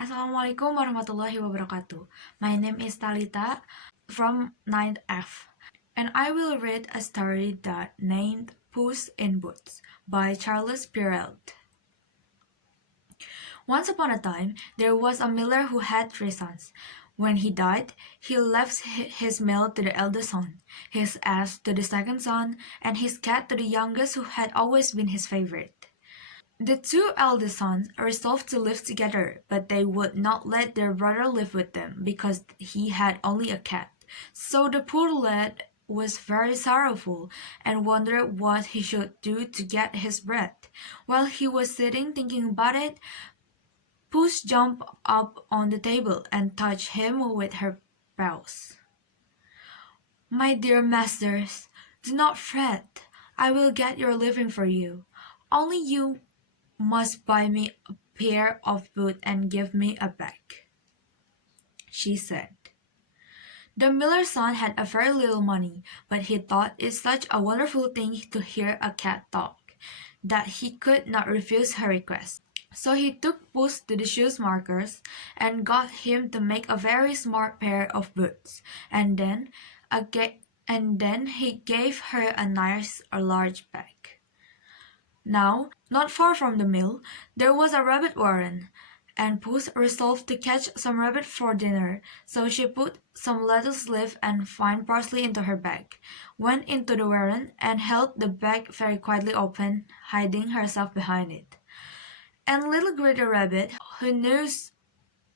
Assalamualaikum warahmatullahi wabarakatuh. My name is Talita from 9th F, and I will read a story that named Puss in Boots by Charles Perrault. Once upon a time, there was a miller who had 3 sons. When he died, he left his mill to the eldest son, his ass to the second son, and his cat to the youngest who had always been his favorite. The 2 eldest sons resolved to live together, but they would not let their brother live with them because he had only a cat. So the poor lad was very sorrowful and wondered what he should do to get his bread. While he was sitting thinking about it, Puss jumped up on the table and touched him with her paws. "My dear masters, do not fret. I will get your living for you. Only you must buy me a pair of boots and give me a bag," she said. The miller's son had a very little money, but he thought it such a wonderful thing to hear a cat talk, that he could not refuse her request. So he took Puss to the shoemakers and got him to make a very smart pair of boots, and then he gave her a large bag. Now, not far from the mill, there was a rabbit warren, and Puss resolved to catch some rabbit for dinner, so she put some lettuce leaf and fine parsley into her bag, went into the warren, and held the bag very quietly open, hiding herself behind it. And little Greedy Rabbit, who knew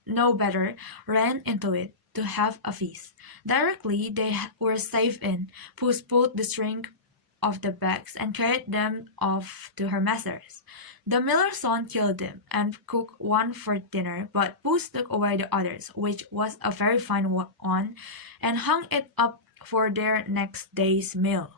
no better, ran into it to have a feast. Directly they were safe in, Puss pulled the string of the bags and carried them off to her masters. The miller's son killed them and cooked one for dinner, but Puss took away the others, which was a very fine one, and hung it up for their next day's meal.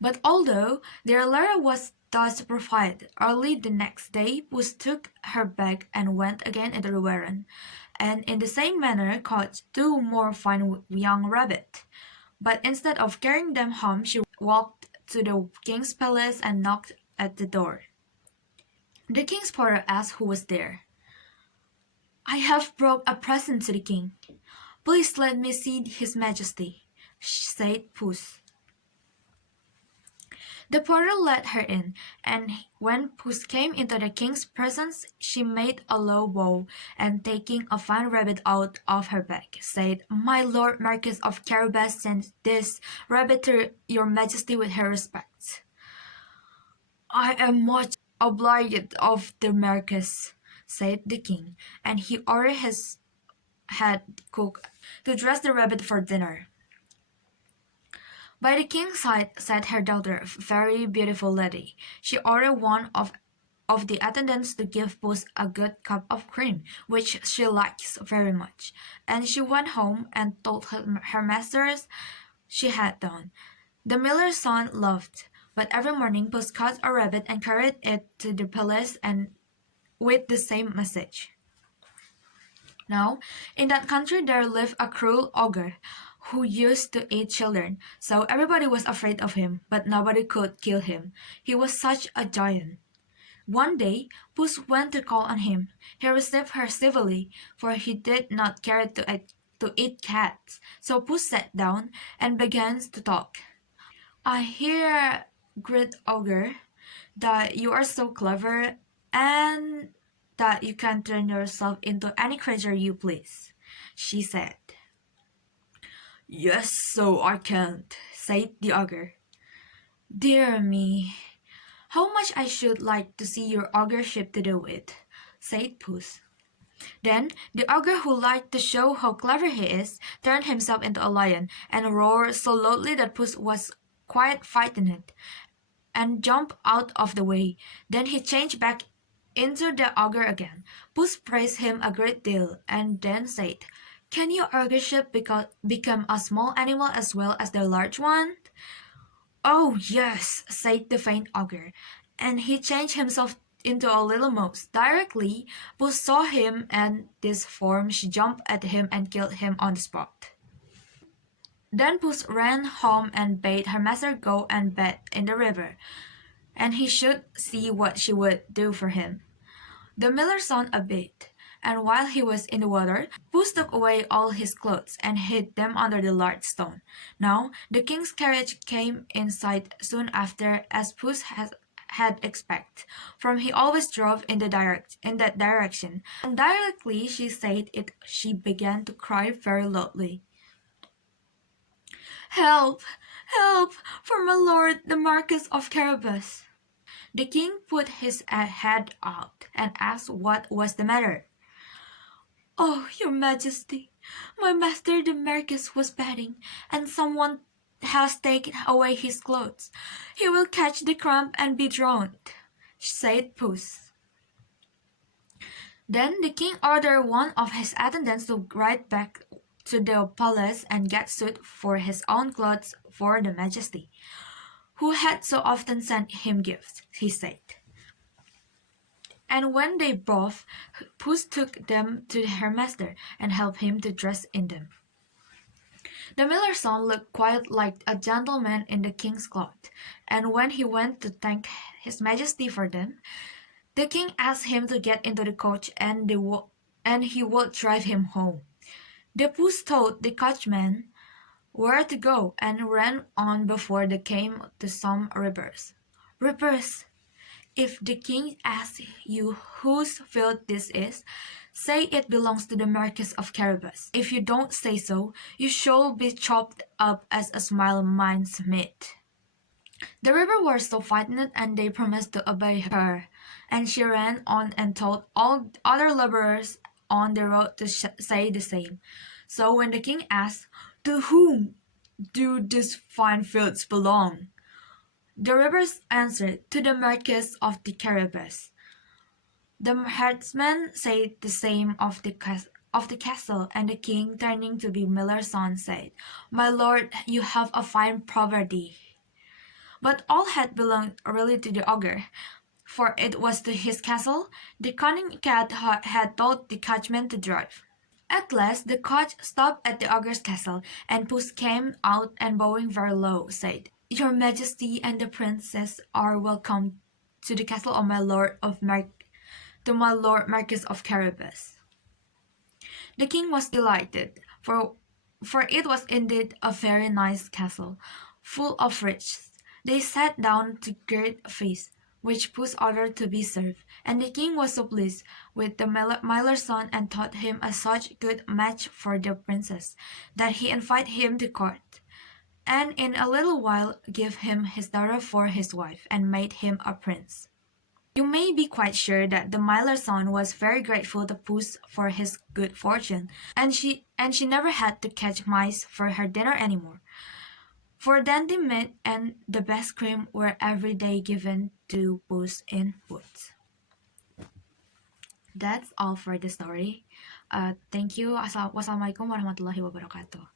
But although their larder was thus provided, early the next day Puss took her bag and went again into the warren, and in the same manner caught 2 more fine young rabbits. But instead of carrying them home, she walked to the king's palace and knocked at the door. The king's porter asked who was there. "I have brought a present to the king. Please let me see his majesty," said Puss. The porter let her in, and when Puss came into the king's presence, she made a low bow, and taking a fine rabbit out of her bag, said, "My lord Marquis of Carabas sends this rabbit to your majesty with her respects." "I am much obliged of the Marquis," said the king, and he ordered his head cook to dress the rabbit for dinner. By the king's side sat her daughter, a very beautiful lady. She ordered one of the attendants to give Puss a good cup of cream, which she likes very much, and she went home and told her masters she had done. The miller's son laughed, but every morning Puss caught a rabbit and carried it to the palace and with the same message. Now, in that country there lived a cruel ogre who used to eat children, so everybody was afraid of him, but nobody could kill him. He was such a giant. One day, Puss went to call on him. He received her civilly, for he did not care to eat cats. So Puss sat down and began to talk. "I hear, great ogre, that you are so clever and that you can turn yourself into any creature you please," she said. "Yes, so I can," said the ogre. "Dear me, how much I should like to see your ogreship to do with," said Puss. Then the ogre, who liked to show how clever he is, turned himself into a lion and roared so loudly that Puss was quite frightened and jumped out of the way. Then he changed back into the ogre again. Puss praised him a great deal and then said, "Can your ogreship become a small animal as well as the large one?" "Oh, yes," said the faint ogre, and he changed himself into a little mouse. Directly Puss saw him and this form, she jumped at him and killed him on the spot. Then Puss ran home and bade her master go and bathe in the river, and he should see what she would do for him. The miller's son obeyed, and while he was in the water, Puss took away all his clothes and hid them under the large stone. Now the king's carriage came in sight soon after, as Puss had expected, for he always drove in that direction. And directly she said it, she began to cry very loudly. "Help! Help! For my lord the Marquis of Carabas!" The king put his head out and asked what was the matter. "Oh, your majesty, my master the Marquis was bathing, and someone has taken away his clothes. He will catch the cramp and be drowned," said Puss. Then the king ordered one of his attendants to ride back to the palace and get suit for his own clothes for the majesty, who had so often sent him gifts, he said. And when they both, Puss took them to her master and helped him to dress in them. The miller's son looked quite like a gentleman in the king's cloth, and when he went to thank his majesty for them, the king asked him to get into the coach and he would drive him home. The Puss told the coachman where to go and ran on before they came to some rippers. "Rippers, if the king asks you whose field this is, say it belongs to the Marquis of Carabas. If you don't say so, you shall be chopped up as a small mine's meat." The river was so frightened and they promised to obey her, and she ran on and told all other laborers on the road to say the same. So when the king asked, "To whom do these fine fields belong?" the rivers answered, "To the Marquis of the Carabas." The herdsman said the same of the castle, and the king, turning to the miller's son, said, "My lord, you have a fine property." But all had belonged really to the ogre, for it was to his castle the cunning cat had told the coachman to drive. At last the coach stopped at the ogre's castle, and Puss came out and bowing very low, said, "Your majesty and the princess are welcome to the castle of my lord Marquis of Carabas." The king was delighted, for it was indeed a very nice castle, full of riches. They sat down to great feast, which Puss ordered to be served, and the king was so pleased with the miller's son and thought him a such good match for the princess, that he invited him to court, and in a little while gave him his daughter for his wife, and made him a prince. You may be quite sure that the miller's son was very grateful to Puss for his good fortune, and she never had to catch mice for her dinner any more. For dainty meat and the best cream were every day given to Puss in Boots. That's all for the story. Thank you. Wassalamualaikum warahmatullahi wabarakatuh.